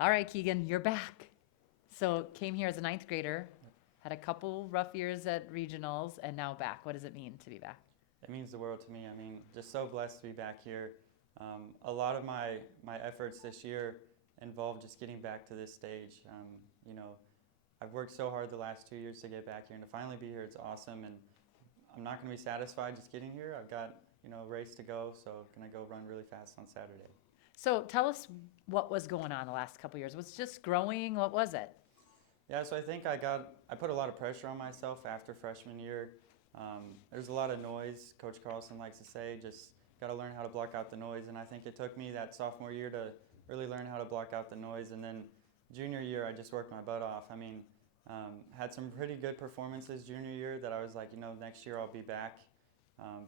All right, Keegan, you're back. So came here as a ninth grader, had a couple rough years at regionals, and now back. What does it mean to be back? It means the world to me. I mean, just so blessed to be back here. A lot of my efforts this year involved just getting back to this stage. You know, I've worked so hard the last 2 years to get back here, and to finally be here, it's awesome. And I'm not going to be satisfied just getting here. I've got a race to go, so I'm going to go run really fast on Saturday. So tell us what was going on the last couple years. Was it just growing? What was it? Yeah, so I think I put a lot of pressure on myself after freshman year. There's a lot of noise. Coach Carlson likes to say, just got to learn how to block out the noise. And I think it took me that sophomore year to really learn how to block out the noise. And then junior year, I just worked my butt off. I mean, had some pretty good performances junior year that I was like, next year I'll be back.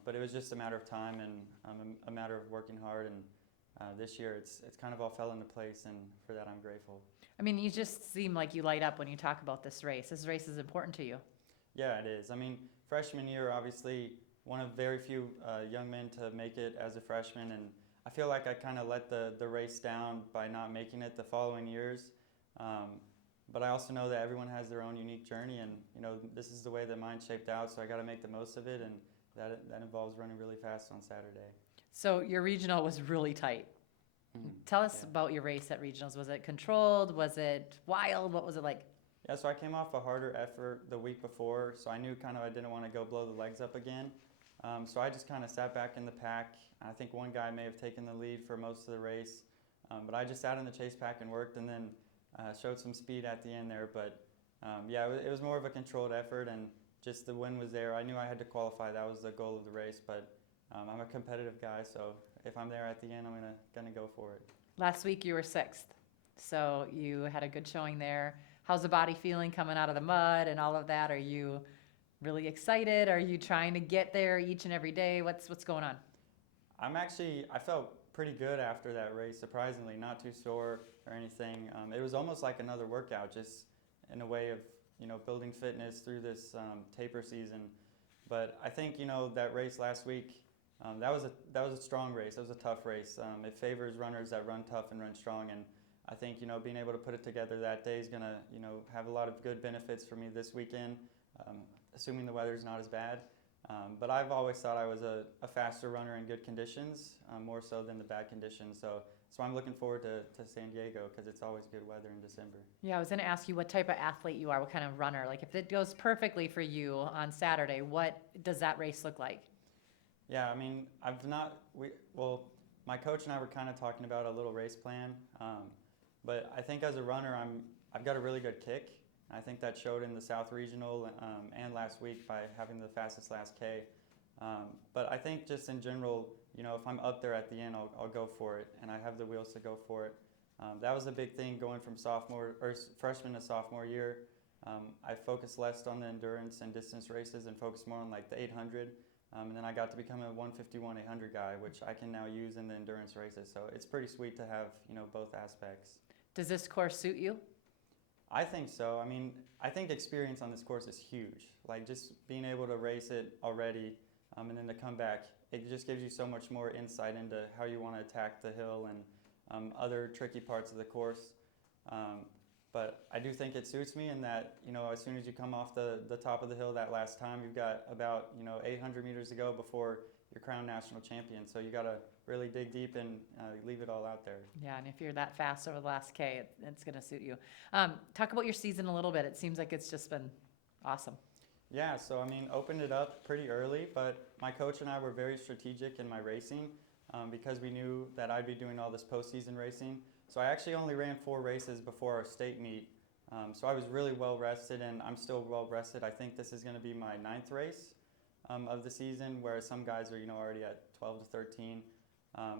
But it was just a matter of time and a matter of working hard. And this year, it's kind of all fell into place, and for that, I'm grateful. I mean, you just seem like you light up when you talk about this race. This race is important to you. Yeah, it is. I mean, freshman year, obviously, one of very few young men to make it as a freshman, and I feel like I kind of let the race down by not making it the following years. But I also know that everyone has their own unique journey, and this is the way that mine shaped out, so I got to make the most of it, and that involves running really fast on Saturday. So your regional was really tight. Tell us about your race at regionals. Was it controlled? Was it wild? What was it like? Yeah, so I came off a harder effort the week before, so I knew kind of I didn't want to go blow the legs up again. So I just kind of sat back in the pack. I think one guy may have taken the lead for most of the race, but I just sat in the chase pack and worked, and then showed some speed at the end there. But yeah, it was more of a controlled effort, and just the win was there. I knew I had to qualify. That was the goal of the race, but I'm a competitive guy, so if I'm there at the end, I'm gonna go for it. Last week you were sixth, so you had a good showing there. How's the body feeling coming out of the mud and all of that? Are you really excited? Are you trying to get there each and every day? What's going on? I felt pretty good after that race, surprisingly, not too sore or anything. It was almost like another workout, just in a way of building fitness through this taper season. But I think that race last week. That was a strong race. It was a tough race. It favors runners that run tough and run strong, and I think being able to put it together that day is gonna have a lot of good benefits for me this weekend, assuming the weather's not as bad. But I've always thought I was a faster runner in good conditions, more so than the bad conditions. So I'm looking forward to San Diego because it's always good weather in December. Yeah, I was going to ask you what type of athlete you are, what kind of runner. Like if it goes perfectly for you on Saturday, what does that race look like? Yeah, I mean, my coach and I were kind of talking about a little race plan, but I think as a runner, I've got a really good kick. I think that showed in the South Regional and last week by having the fastest last K. But I think just in general, if I'm up there at the end, I'll go for it, and I have the wheels to go for it. That was a big thing going from freshman to sophomore year. I focused less on the endurance and distance races and focused more on like the 800. And then I got to become a 151 800 guy, which I can now use in the endurance races. So it's pretty sweet to have both aspects. Does this course suit you? I think so. I mean, I think experience on this course is huge. Like just being able to race it already, and then to come back, it just gives you so much more insight into how you want to attack the hill and other tricky parts of the course. But I do think it suits me in that, as soon as you come off the top of the hill that last time, you've got about, 800 meters to go before you're crowned national champion. So you got to really dig deep and leave it all out there. Yeah, and if you're that fast over the last K, it's going to suit you. Talk about your season a little bit. It seems like it's just been awesome. Yeah, so I mean, opened it up pretty early, but my coach and I were very strategic in my racing because we knew that I'd be doing all this postseason racing. So I actually only ran 4 races before our state meet. So I was really well rested, and I'm still well rested. I think this is going to be my 9th race of the season, whereas some guys are already at 12 to 13.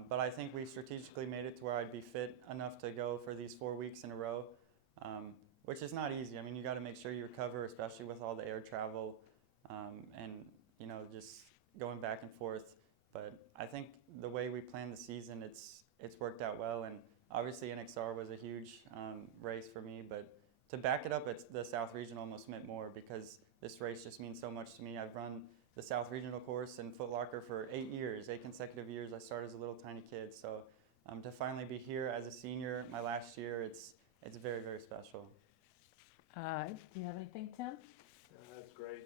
But I think we strategically made it to where I'd be fit enough to go for these 4 weeks in a row, which is not easy. I mean, you got to make sure you recover, especially with all the air travel and just going back and forth. But I think the way we planned the season, it's worked out well. And obviously, NXR was a huge race for me, but to back it up, the South Regional almost meant more because this race just means so much to me. I've run the South Regional course in Foot Locker for 8 years, 8 consecutive years. I started as a little tiny kid, so to finally be here as a senior, my last year, it's very, very special. Do you have anything, Tim? That's great.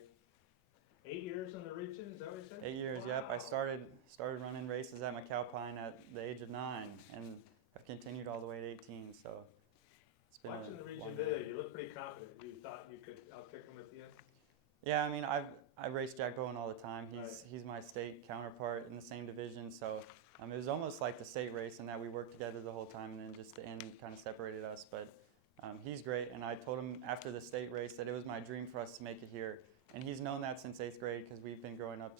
8 years in the region, is that what you said? 8 years, Wow. yep. I started running races at McAlpine at the age of 9, and I've continued all the way to 18. So it's been Watching a the region long video, ride. you look pretty confident. You thought you could outkick him at the end? Yeah, I mean, I race Jack Bowen all the time. Right. He's my state counterpart in the same division. So it was almost like the state race in that we worked together the whole time, and then just the end kind of separated us. But he's great, and I told him after the state race that it was my dream for us to make it here. And he's known that since 8th grade because we've been growing up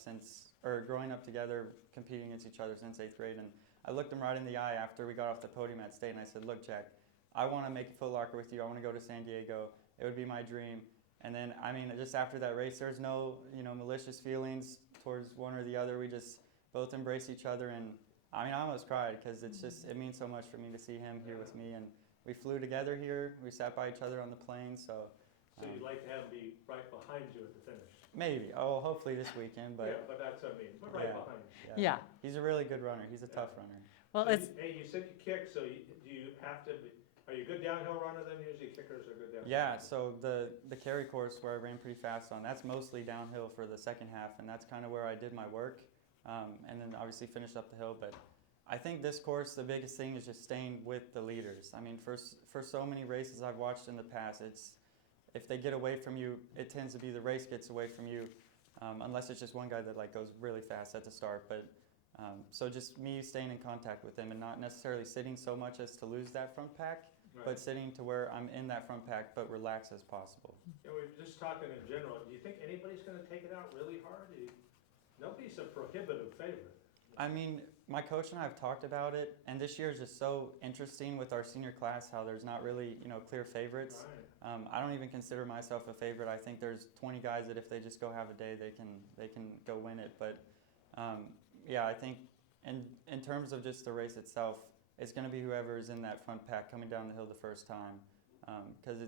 together, competing against each other since 8th grade. And I looked him right in the eye after we got off the podium at state, and I said, "Look, Jack, I want to make a Foot Locker with you. I want to go to San Diego. It would be my dream." And then, I mean, just after that race, there's no, malicious feelings towards one or the other. We just both embrace each other, and I mean, I almost cried because it means so much for me to see him here with me. And we flew together here. We sat by each other on the plane, so. So you'd like to have him be right behind you at the finish? Maybe. Oh, hopefully this weekend, but Yeah, but that's what I mean, but right Yeah. behind you. Yeah. He's a really good runner. He's a tough runner. Well, So it's Hey, you said you kick, so do you have to, are you a good downhill runner then? Usually kickers are good downhill. Yeah, so the carry course where I ran pretty fast on, that's mostly downhill for the second half, and that's kind of where I did my work, and then obviously finished up the hill. But I think this course, the biggest thing is just staying with the leaders. I mean, for so many races I've watched in the past, if they get away from you, it tends to be the race gets away from you, unless it's just one guy that like goes really fast at the start. But so just me staying in contact with them and not necessarily sitting so much as to lose that front pack, Right. but sitting to where I'm in that front pack but relax as possible. Yeah, we're just talking in general. Do you think anybody's gonna take it out really hard? Nobody's a prohibitive favorite. I mean, my coach and I have talked about it, and this year is just so interesting with our senior class how there's not really, clear favorites. Right. I don't even consider myself a favorite. I think there's 20 guys that if they just go have a day, they can go win it. But yeah, I think in terms of just the race itself, it's going to be whoever is in that front pack coming down the hill the first time, because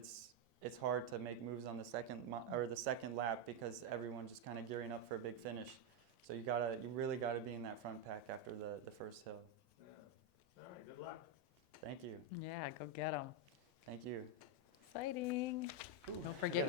it's hard to make moves on the second lap because everyone's just kind of gearing up for a big finish. So you really gotta be in that front pack after the first hill. Yeah. All right, good luck. Thank you. yeah, go get them. Thank you. Exciting. Don't forget